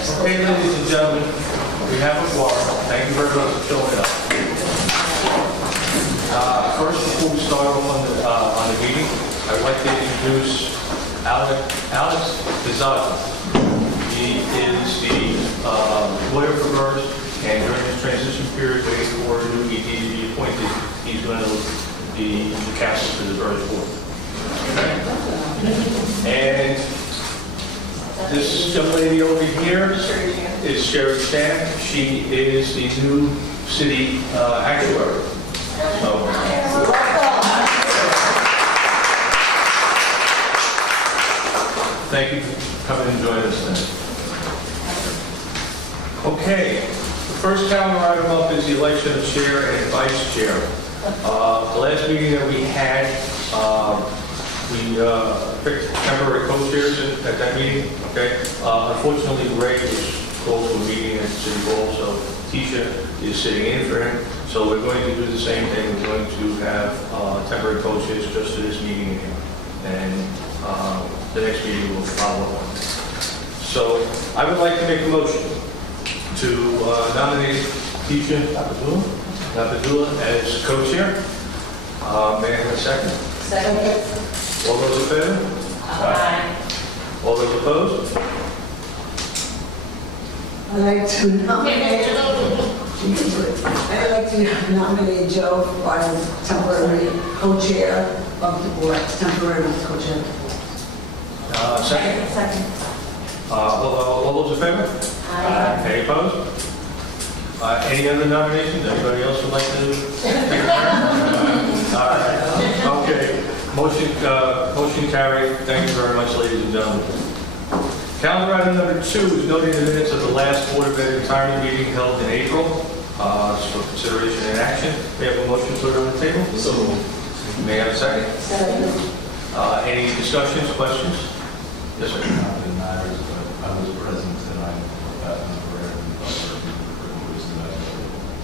Okay, ladies and gentlemen, we have a quorum. Thank you very much for showing up. First, before we start off on the meeting, I'd like to introduce Alex Pizzazza. He is the lawyer for BERS, and during this transition period, waiting for a new ED to be appointed, he's going to be the counsel to the BERS board. And this young lady over here is Sherry Chan. She is the new city actuary. So, thank you for coming and joining us today. Okay, the first calendar item up is the election of chair and vice chair. The last meeting that we had, we picked temporary co-chairs at that meeting. Okay. Unfortunately, Greg was called to a meeting at City Hall, so Tisha is sitting in for him. So we're going to do the same thing. We're going to have temporary co-chairs just to this meeting here, and the next meeting will follow on. So I would like to make a motion to nominate Tisha Napadula as co-chair. May I have a second? Second. All those in favor? Aye. All those opposed? I'd like to nominate Joe as temporary co-chair of the board, temporary co-chair of the board. Second? Second. All those in favor? Aye. Any opposed? Any other nominations? Anybody else would like to take a turn? All right. Okay. Motion carried. Thank you very much, ladies and gentlemen. Calendar item number 2 is noting the minutes of the last Board of Ed retirement meeting held in April. For consideration and action. May I have a motion put on the table? So May I have a second? Second. Any discussions, questions? Yes, sir. not that matters, but I was present and I'm aware of the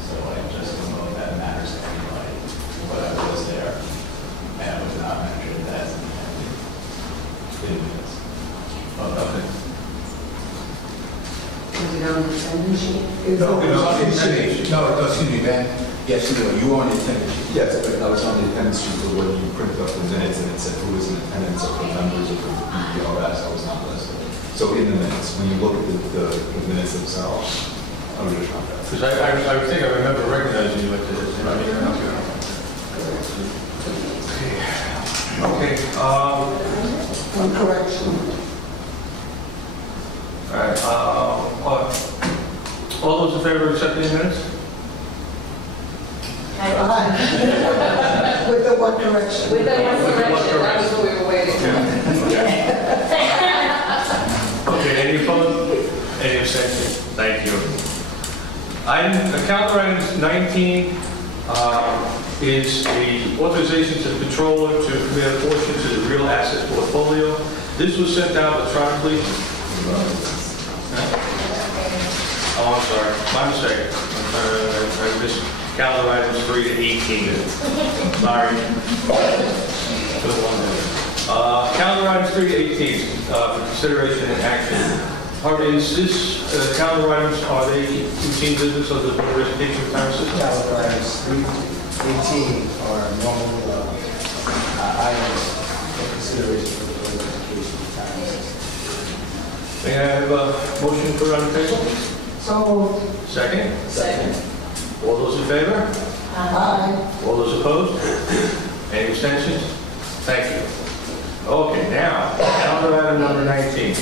so I just don't know if that matters to anybody. But I was there and I was not mentioned as in minutes. Okay. Was it on the attendance sheet? No, excuse me, Ben. Yes, you were on the attendance sheet. Yes, but I was on the attendance sheet for when you printed up the minutes and it said who was in attendance of the members of the BERS. I was not listed. So in the minutes, when you look at the minutes themselves, I was just not that. Because I think I remember recognizing you at this. Okay. One correction. All right. All those in favor of accepting the minutes? With the one correction. With the one correction, that was what we were waiting for. Okay, any opposed? Any abstentions? Thank you. Calendar item 19 is the authorization to the controller to commit a portion to the real assets portfolio. This was sent out electronically. Oh, I'm sorry. My mistake. I missed calendar items 3 to 18. Sorry. Calendar items 3 to 18 for consideration and action. Is this calendar items, are they routine business of the Board of Education retirement system? Calendar items 3 to 18 are normal items for consideration for the Board of Education retirement system. May I have a motion put on the table? So, Second? Second. All those in favor? aye. All those opposed? Any abstentions? Thank you. Okay, now, calendar item number 19.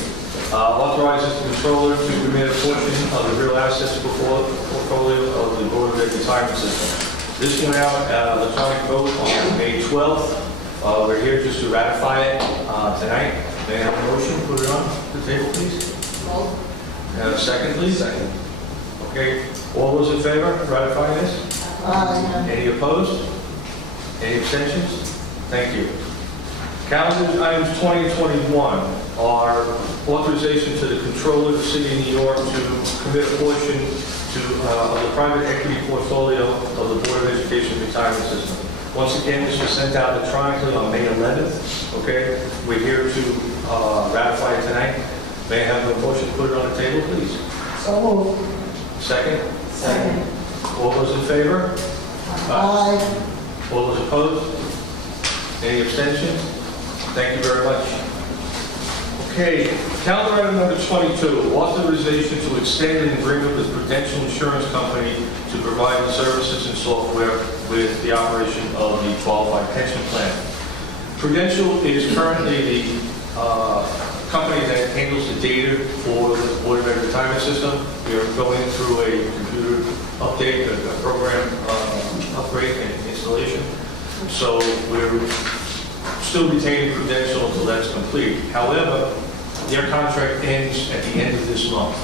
Authorizes the controller to commit a portion of the real assets portfolio of the Board of Ed retirement system. This went out electronic vote on May 12th. We're here just to ratify it tonight. May I have a motion? Put it on the table, please. Second, please. Second. Okay. All those in favor of ratifying this? Aye. Any opposed? Any abstentions? Thank you. Calendar items 20 and 21 are authorization to the controller of the city of New York to commit a portion of the private equity portfolio of the Board of Education retirement system. Once again, this was sent out electronically on May 11th. Okay, we're here to ratify it tonight. May I have a motion to put it on the table, please? So moved. Second? Second. All those in favor? Aye. All those opposed? Any abstentions? Thank you very much. Okay, calendar item number 22, authorization to extend an agreement with Prudential Insurance Company to provide the services and software with the operation of the qualified pension plan. Prudential is currently the company that handles the data for the automated retirement system. We are going through a computer update, a program upgrade and installation. So we're still retaining Prudential until that's complete. However, their contract ends at the end of this month.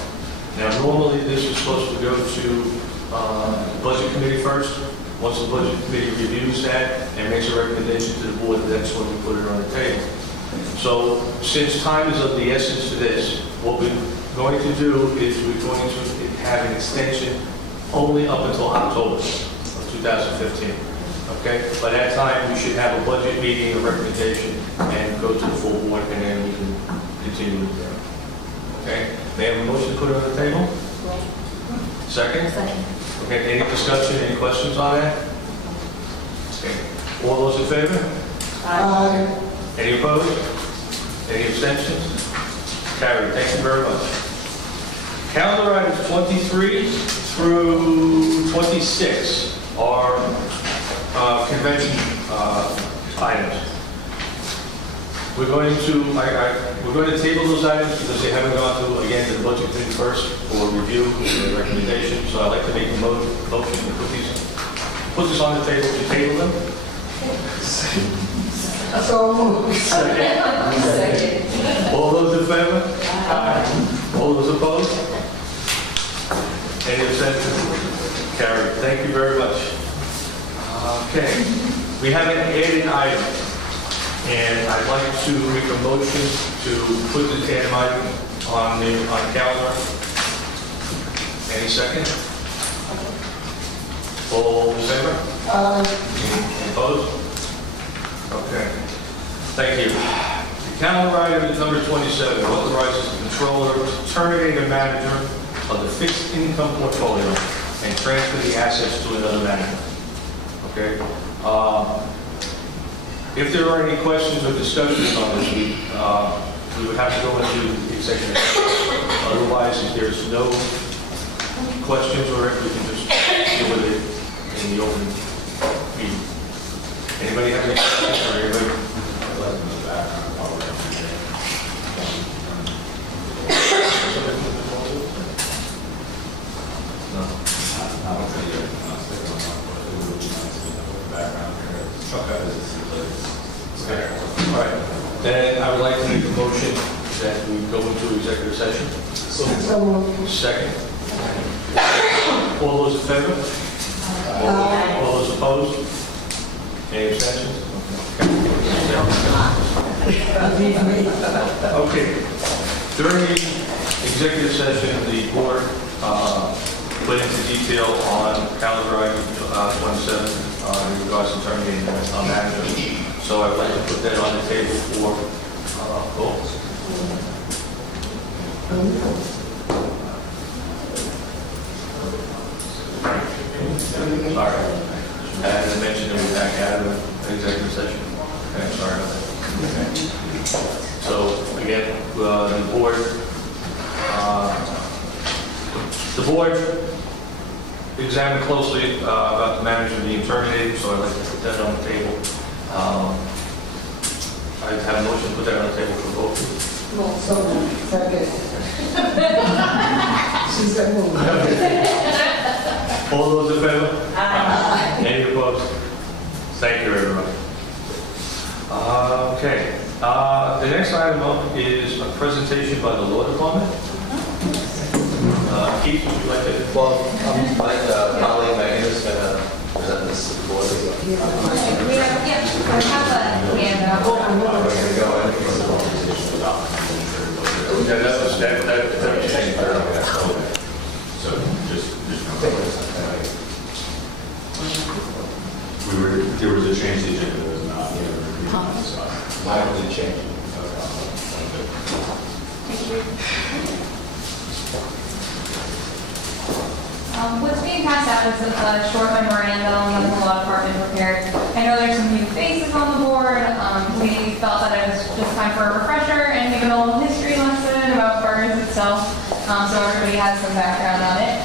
Now, normally this is supposed to go to the Budget Committee first. Once the Budget Committee reviews that and makes a recommendation to the board, that's when we put it on the table. So, since time is of the essence to this, what we're going to do is we're going to have an extension only up until October of 2015. Okay? By that time, we should have a budget meeting, a recommendation, and go to the full board, and then we can continue with that. Okay? May I have a motion to put it on the table? Second? Second. Okay, any discussion, any questions on that? Okay. All those in favor? Aye. Any opposed? Any abstentions? Carried. Thank you very much. Calendar items 23 through 26 are convention items. We're going to table those items because they haven't gone through again to the budget committee first for review and recommendation. So I'd like to make a motion to put this on the table to table them. So moved. Second. All those in favor? All those opposed? Any abstentions? Carried. Thank you very much. Okay. We have an added item, and I'd like to make a motion to put this added item on the calendar. Any second? All in favor? Aye. Opposed? Okay. Thank you. The calendar item is number 27, authorizes the controller to terminate a manager of the fixed income portfolio and transfer the assets to another manager. Okay? If there are any questions or discussions on this, we would have to go into executive session. Otherwise, if there's no questions, or if we can just deal with it in the open meeting. Anybody have any questions, or anybody? No. Okay. All right. Then I would like to make a motion that we go into executive session. So moved. Second. All those in favor? All those opposed? Any abstentions? Okay. During the executive session, the board put into detail on calendar item 27 in regards to terminating a manager. So I'd like to put that on the table for votes. Sorry. As I mentioned, we're back out of the executive session. Okay, sorry about that. Okay. So again, the board examined closely about the manager being terminated, so I'd like to put that on the table. I'd have a motion to put that on the table for vote. So moved. Second. She said moved. All those in favor? Aye. Any opposed? Thank you, everyone. Okay. The next item up is a presentation by the law department. Keith, would you like to? Well, my colleague Megan is going to present this to the board as well. We have a handout. We're going to go in for the presentation of the Yeah, that changed. So just there was a change to the agenda that was not here. Why was it changed? Thank you. What's being passed out is a short memorandum that the law department prepared. I know there's some new faces on the board. We felt that it was just time for a refresher and give a little history lesson about BERS itself, so everybody has some background on it.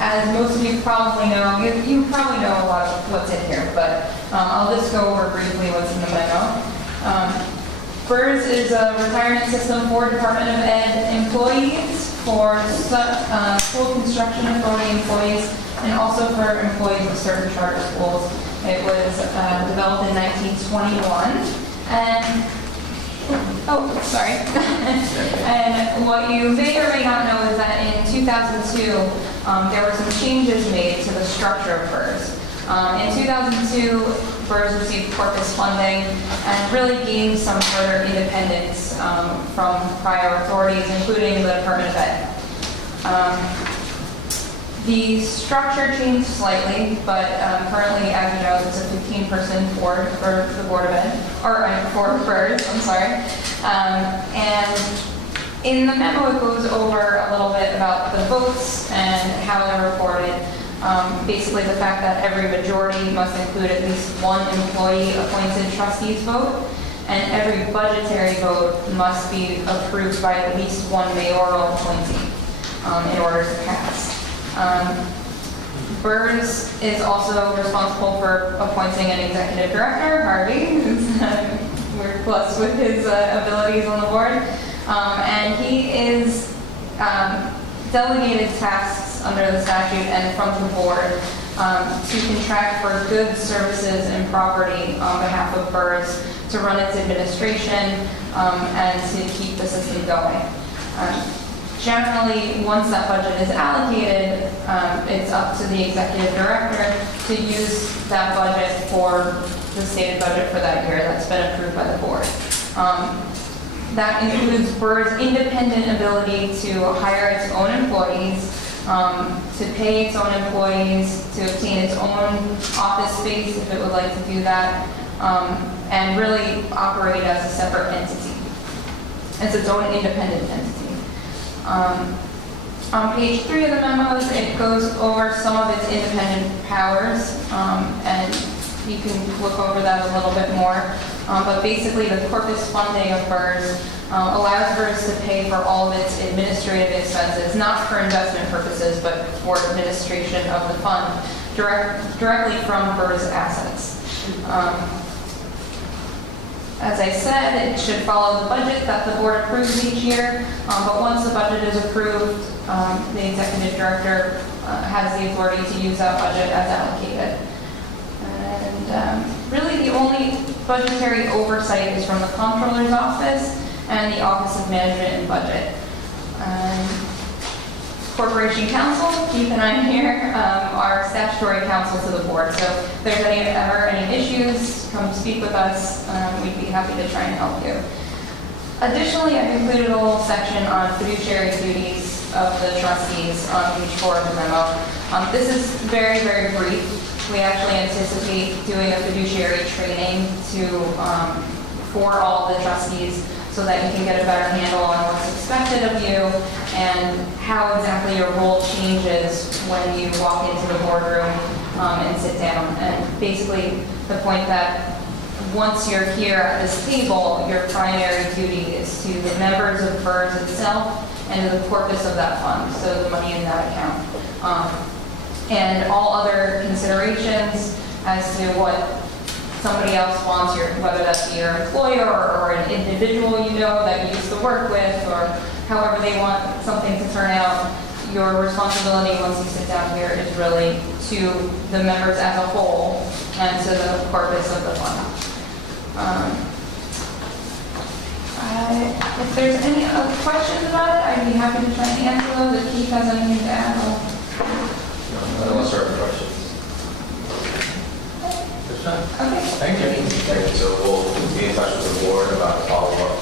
As most of you probably know, you probably know a lot of what's in here, but I'll just go over briefly what's in the memo. BERS is a retirement system for Department of Ed employees, for school construction authority employees, and also for employees of certain charter schools. It was developed in 1921, and and what you may or may not know is that in 2002, there were some changes made to the structure of BERS. In 2002, BERS received corpus funding and really gained some further independence from prior authorities, including the Department of Ed. The structure changed slightly, but currently, as you know, it's a 15-person board for the Board of Ed, or for BERS, I'm sorry. And in the memo, it goes over a little bit about the votes and how they're reported. Basically, the fact that every majority must include at least one employee-appointed trustee's vote, and every budgetary vote must be approved by at least one mayoral appointee in order to pass. BERS is also responsible for appointing an executive director, Harvey, who's we're blessed with his abilities on the board, and he is delegated tasks under the statute and from the board to contract for goods, services, and property on behalf of BERS to run its administration and to keep the system going. Generally, once that budget is allocated, it's up to the executive director to use that budget for the stated budget for that year that's been approved by the board. That includes BERS' independent ability to hire its own employees, to pay its own employees, to obtain its own office space if it would like to do that, and really operate as a separate entity, as its own independent entity. On page 3 of the memos, it goes over some of its independent powers, and you can look over that a little bit more. But basically, the corpus funding of BERS allows BERS to pay for all of its administrative expenses, not for investment purposes, but for administration of the fund, directly from BERS assets. As I said, it should follow the budget that the board approves each year, but once the budget is approved, the executive director has the authority to use that budget as allocated. And really the only budgetary oversight is from the Comptroller's Office and the Office of Management and Budget. Corporation Counsel, Keith and I here, are statutory counsel to the board. So if there's ever any issues, come speak with us. We'd be happy to try and help you. Additionally, I've included a little section on fiduciary duties of the trustees on page 4 of the memo. This is very, very brief. We actually anticipate doing a fiduciary training for all the trustees so that you can get a better handle on what's expected of you and how exactly your role changes when you walk into the boardroom and sit down. And basically the point that once you're here at this table, your primary duty is to the members of BERS itself and to the corpus of that fund, so the money in that account. And all other considerations as to what somebody else wants, whether that be your employer or an individual you know that you used to work with, or however they want something to turn out, your responsibility once you sit down here is really to the members as a whole and to the corpus of the fund. If there's any other questions about it, I'd be happy to try and answer those. If Keith has anything to add, I don't want to start with questions. okay. Thank you. So we'll be in touch with the board about follow-up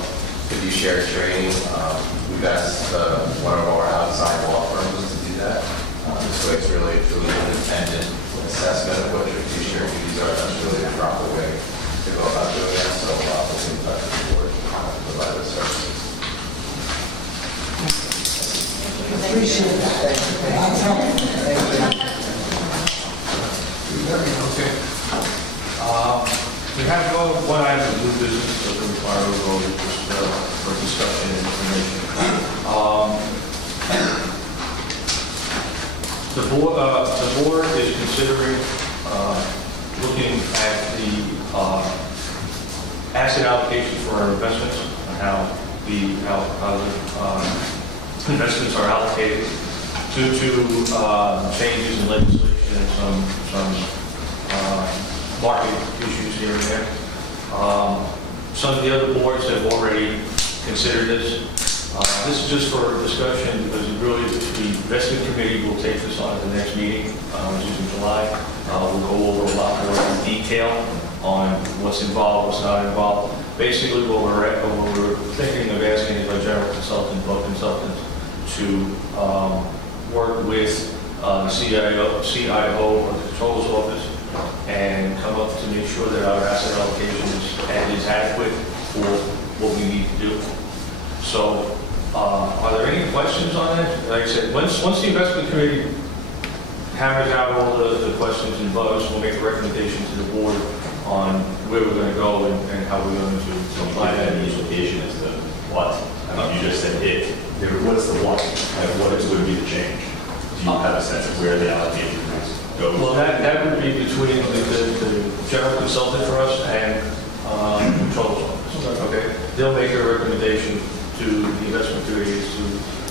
fiduciary training. We've asked one of our outside law firms to do that. This way it's really truly an independent assessment of what your fiduciary duties are. That's really the proper way to go about doing that. So we'll be in touch with the board to provide those services. appreciate that. That's helpful. Okay. We have one item of new business that we require to go just for discussion and information. The board is considering looking at the asset allocation for our investments and how the investments are allocated due to changes in legislation and some market issues here and there. Some of the other boards have already considered this. This is just for discussion because really the investment committee will take this on at the next meeting, which is in July. We'll go over a lot more in detail on what's involved, what's not involved. Basically, what we're thinking of asking is our general consultant, both consultants, to work with the CIO or the controller's office and come up to make sure that our asset allocation is adequate for what we need to do. So, are there any questions on that? Like I said, once the investment committee hammers out all the questions and bugs, we'll make a recommendation to the board on where we're going to go and how we're going to apply that. The implication is the what? I mean, you just said it. What's the what? Like, what is going to be the change? Do you have a sense of where the allocation goes? Well, that would be between the general consultant for us and controller's office. Okay, they'll make a recommendation to the investment committee as to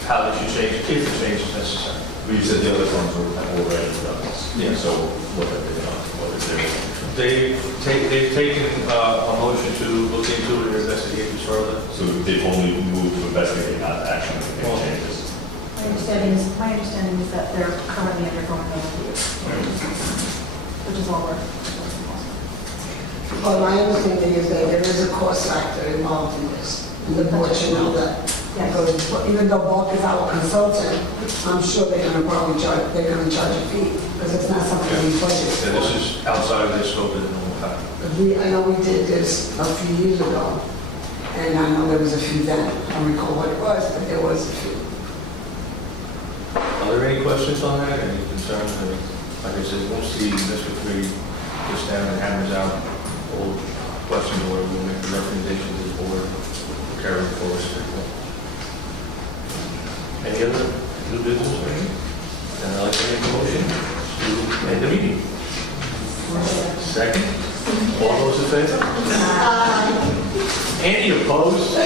how they should change, if the change is necessary. But you said the other firms were already done this. Yeah. So what have they done? What is their? They've taken a motion to look into it and investigate this further. So they've only moved to investigate, not to actually make any changes. My understanding is that they're currently undergoing a review, which is all we're. Well, my understanding is that there is a cost factor involved in this. And the board should know that. Yes. Because even though Bulk is our consultant, I'm sure they're going to probably charge a fee because it's not something we budget So for. this is outside of their scope of the normal time. I know we did this a few years ago, and I know there was a few then. I don't recall what it was, but there was a few. Are there any questions on that? Any concerns? Like I said, once the investment committee gets down and hammers out all questions, or we'll make a recommendation to the board to carry it forward. Any other new business or anything? Then I'd like to make a motion to end the meeting. Second? All those in favor? Any opposed?